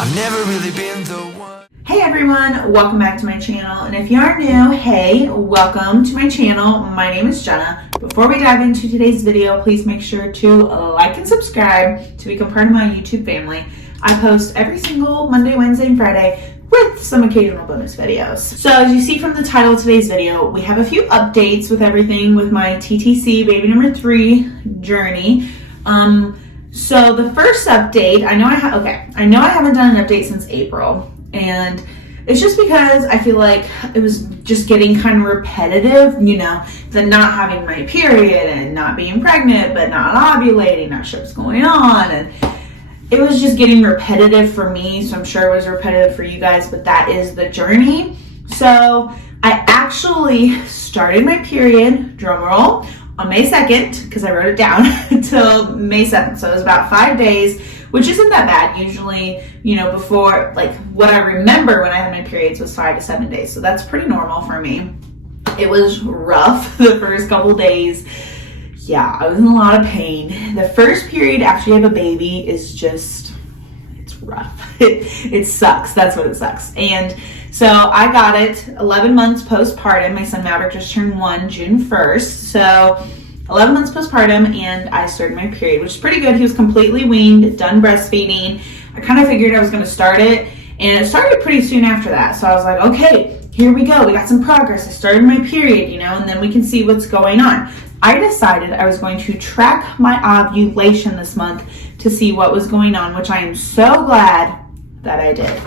I've never really been the one. Hey everyone, welcome back to my channel, and if you are new, hey, welcome to my channel. My name is Jenna. Before we dive into today's video, please make sure to like and subscribe to become part of my YouTube family. I post every single Monday, Wednesday, and Friday with some occasional bonus videos. So as you see from the title of today's video, we have a few updates with everything with my TTC baby number 3 journey. So the first update, I know I haven't done an update since April, and it's just because I feel like it was just getting kind of repetitive, you know, the not having my period and not being pregnant, but not ovulating, not sure what's going on, and it was just getting repetitive for me, so I'm sure it was repetitive for you guys, but that is the journey. So I actually started my period, drum roll, on May 2nd, because I wrote it down, until May 7th. So it was about 5 days, which isn't that bad. Usually, you know, before, like, what I remember when I had my periods was 5 to 7 days. So that's pretty normal for me. It was rough the first couple days. Yeah, I was in a lot of pain. The first period after you have a baby is just, it's rough. It sucks. That's what it sucks. And so I got it 11 months postpartum. My son Maverick just turned 1 June 1st. So 11 months postpartum, and I started my period, which is pretty good. He was completely weaned, done breastfeeding. I kind of figured I was going to start it, and it started pretty soon after that. So I was like, okay, here we go. We got some progress. I started my period, you know, and then we can see what's going on. I decided I was going to track my ovulation this month to see what was going on, which I am so glad that I did.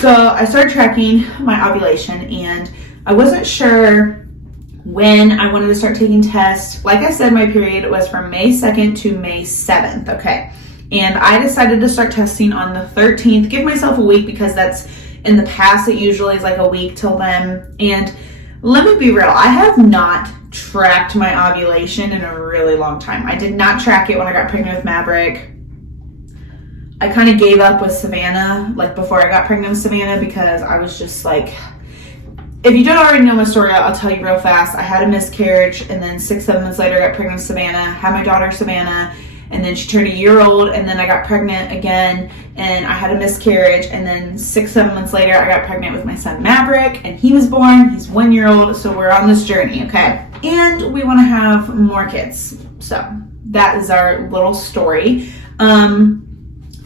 So I started tracking my ovulation, and I wasn't sure when I wanted to start taking tests. Like I said, my period was from May 2nd to May 7th, okay? And I decided to start testing on the 13th, give myself a week, because that's, in the past, it usually is like a week till then. And let me be real, I have not tracked my ovulation in a really long time. I did not track it when I got pregnant with Maverick. I kind of gave up with Savannah, like before I got pregnant with Savannah, because I was just like, if you don't already know my story, I'll tell you real fast. I had a miscarriage, and then 6-7 months later, I got pregnant with Savannah, had my daughter Savannah, and then she turned 1 year old, and then I got pregnant again, and I had a miscarriage, and then 6-7 months later, I got pregnant with my son Maverick, and he was born. He's 1 year old, so we're on this journey, okay? And we want to have more kids. So that is our little story.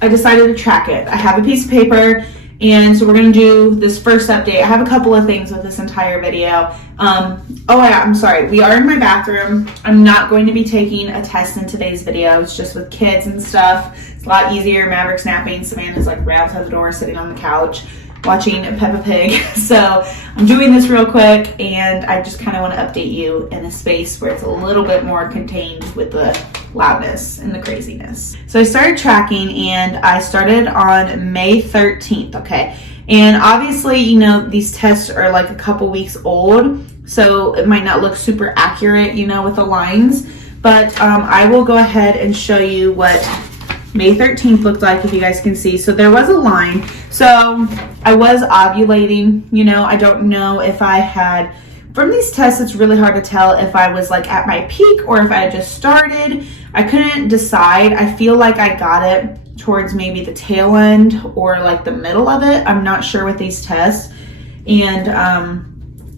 I decided to track it. I have a piece of paper, and so we're going to do this first update. I have a couple of things with this entire video. Oh yeah, I'm sorry. We are in my bathroom. I'm not going to be taking a test in today's video. It's just with kids and stuff. It's a lot easier. Maverick's napping. Savannah's like right outside the door, sitting on the couch, watching Peppa Pig. So I'm doing this real quick, and I just kind of want to update you in a space where it's a little bit more contained with the loudness and the craziness. So I started tracking, and I started on May 13th, okay? And obviously, you know, these tests are like a couple weeks old, so it might not look super accurate, you know, with the lines, but I will go ahead and show you what May 13th looked like, if you guys can see. So there was a line. So I was ovulating, you know. I don't know if I had, from these tests, it's really hard to tell if I was like at my peak or if I had just started. I couldn't decide. I feel like I got it towards maybe the tail end or like the middle of it. I'm not sure with these tests. And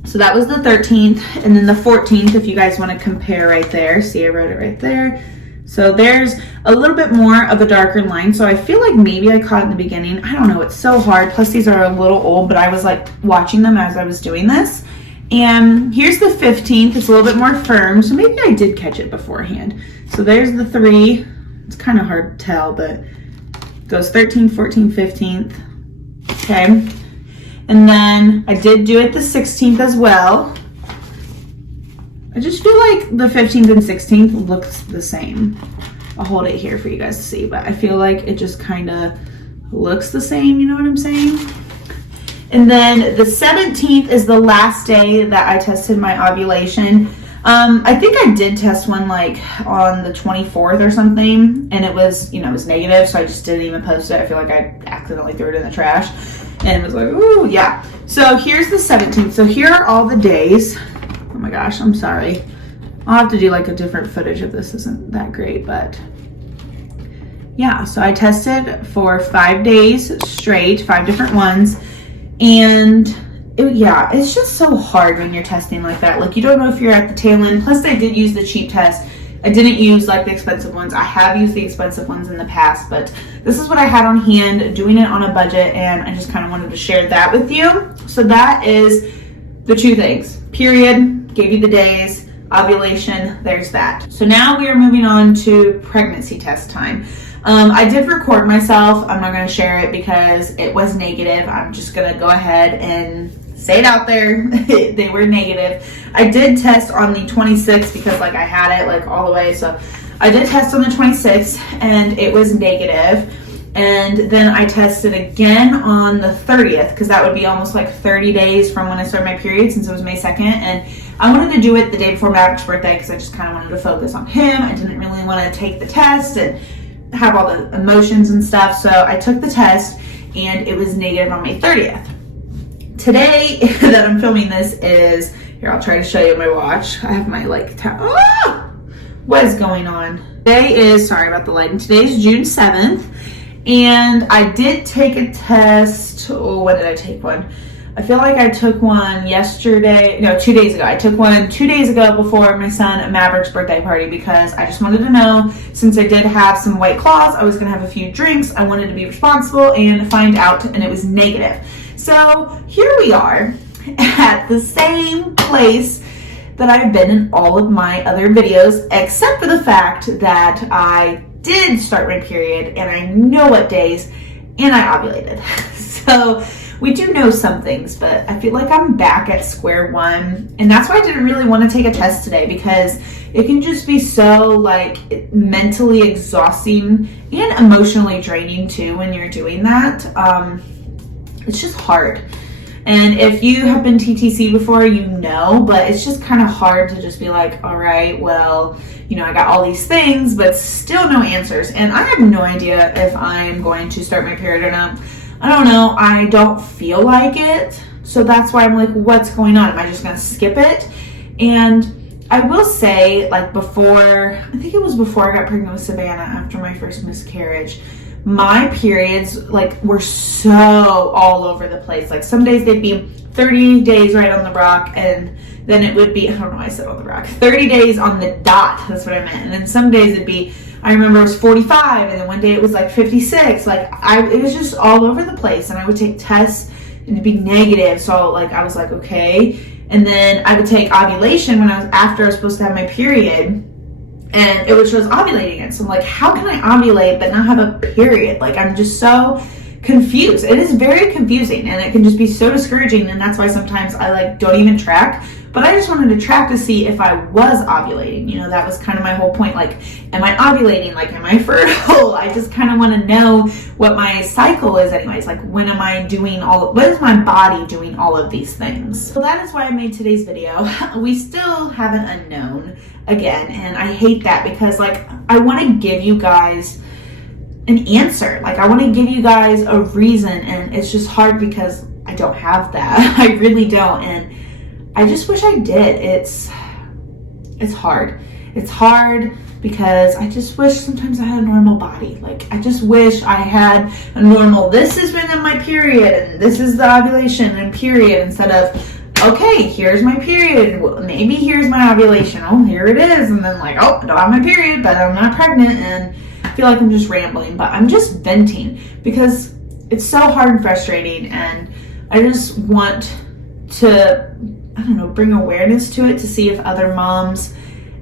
so that was the 13th. And then the 14th, if you guys want to compare right there. See, I wrote it right there. So there's a little bit more of a darker line. So I feel like maybe I caught it in the beginning. I don't know. It's so hard. Plus these are a little old, but I was like watching them as I was doing this. And here's the 15th. It's a little bit more firm. So maybe I did catch it beforehand. So there's the 3. It's kind of hard to tell, but it goes 13th, 14th, 15th. Okay. And then I did do it the 16th as well. I just feel like the 15th and 16th looks the same. I'll hold it here for you guys to see, but I feel like it just kind of looks the same, you know what I'm saying? And then the 17th is the last day that I tested my ovulation. I think I did test one like on the 24th or something, and it was, you know, it was negative, so I just didn't even post it. I feel like I accidentally threw it in the trash, and it was like, ooh, yeah. So here's the 17th. So here are all the days. Oh my gosh, I'm sorry. I'll have to do like a different footage of this. Isn't that great, but yeah, so I tested for 5 days straight, 5 different ones. And yeah, it's just so hard when you're testing like that. Like, you don't know if you're at the tail end. Plus, I did use the cheap test. I didn't use like the expensive ones. I have used the expensive ones in the past, but this is what I had on hand, doing it on a budget, and I just kind of wanted to share that with you. So that is the 2 things. Period, gave you the days, ovulation, there's that. So now we are moving on to pregnancy test time. I did record myself. I'm not going to share it because it was negative. I'm just going to go ahead and say it out there. They were negative. I did test on the 26th because like I had it like all the way. So I did test on the 26th and it was negative. And then I tested again on the 30th because that would be almost like 30 days from when I started my period, since it was May 2nd. And I wanted to do it the day before Maverick's birthday because I just kind of wanted to focus on him. I didn't really want to take the test and have all the emotions and stuff. So I took the test and it was negative on May 30th. Today that I'm filming this is, here, I'll try to show you my watch. I have my like, what is going on? Today is, sorry about the lighting. Today is June 7th. And I did take a test. Oh, when did I take one? I feel like I took one yesterday, no, 2 days ago. I took one 2 days ago before my son Maverick's birthday party because I just wanted to know, since I did have some white claws, I was going to have a few drinks. I wanted to be responsible and find out, and it was negative. So here we are at the same place that I've been in all of my other videos, except for the fact that I did start my period and I know what days, and I ovulated. So we do know some things, but I feel like I'm back at square one. And that's why I didn't really want to take a test today, because it can just be so like mentally exhausting and emotionally draining too when you're doing that. It's just hard. And if you have been TTC before, you know, but it's just kind of hard to just be like, all right, well, you know, I got all these things, but still no answers. And I have no idea if I'm going to start my period or not. I don't know. I don't feel like it. So that's why I'm like, what's going on? Am I just going to skip it? And I will say, like, before, I think it was before I got pregnant with Savannah after my first miscarriage, my periods like were so all over the place. Like some days they'd be 30 days right on the rock, and then it would be, I don't know why I said on the rock, 30 days on the dot, that's what I meant. And then some days it'd be, I remember it was 45, and then one day it was like 56. Like it was just all over the place. And I would take tests and it'd be negative. So like I was like, okay. And then I would take ovulation when after I was supposed to have my period, and it was just ovulating again. So I'm like, how can I ovulate but not have a period? Like, I'm just so confused. It is very confusing, and it can just be so discouraging. And that's why sometimes I like don't even track. But I just wanted to track to see if I was ovulating. You know, that was kind of my whole point. Like, am I ovulating? Like, am I fertile? I just kind of want to know what my cycle is anyways. Like, when am I doing what is my body doing all of these things? So that is why I made today's video. We still have an unknown again. And I hate that because like, I want to give you guys an answer. Like, I want to give you guys a reason. And it's just hard because I don't have that. I really don't. And I just wish I did. It's hard. It's hard because I just wish sometimes I had a normal body. Like, I just wish I had a normal, this is when I'm my period, and this is the ovulation and period, instead of, okay, here's my period, well, maybe here's my ovulation, oh, here it is, and then like, oh, I don't have my period, but I'm not pregnant, and I feel like I'm just rambling, but I'm just venting because it's so hard and frustrating, and I just want to, I don't know, bring awareness to it to see if other moms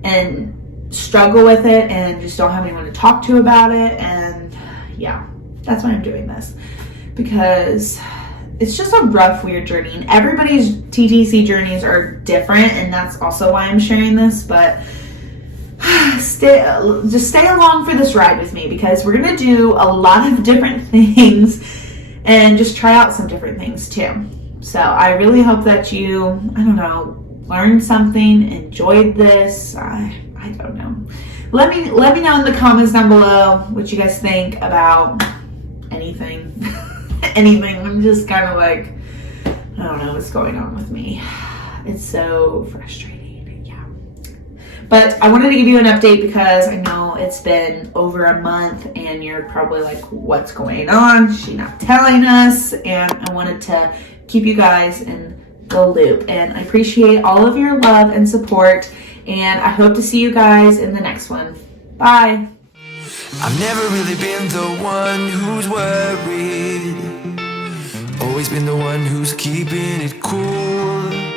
and struggle with it and just don't have anyone to talk to about it. And yeah, that's why I'm doing this, because it's just a rough, weird journey, and everybody's TTC journeys are different, and that's also why I'm sharing this. But just stay along for this ride with me, because we're gonna do a lot of different things and just try out some different things too. So I really hope that you, I don't know, learned something, enjoyed this. I don't know. Let me know in the comments down below what you guys think about anything. Anything. I'm just kind of like, I don't know what's going on with me. It's so frustrating. Yeah. But I wanted to give you an update because I know it's been over a month and you're probably like, what's going on? She's not telling us. And I wanted to keep you guys in the loop. And I appreciate all of your love and support. And I hope to see you guys in the next one. Bye. I've never really been the one who's worried. Always been the one who's keeping it cool.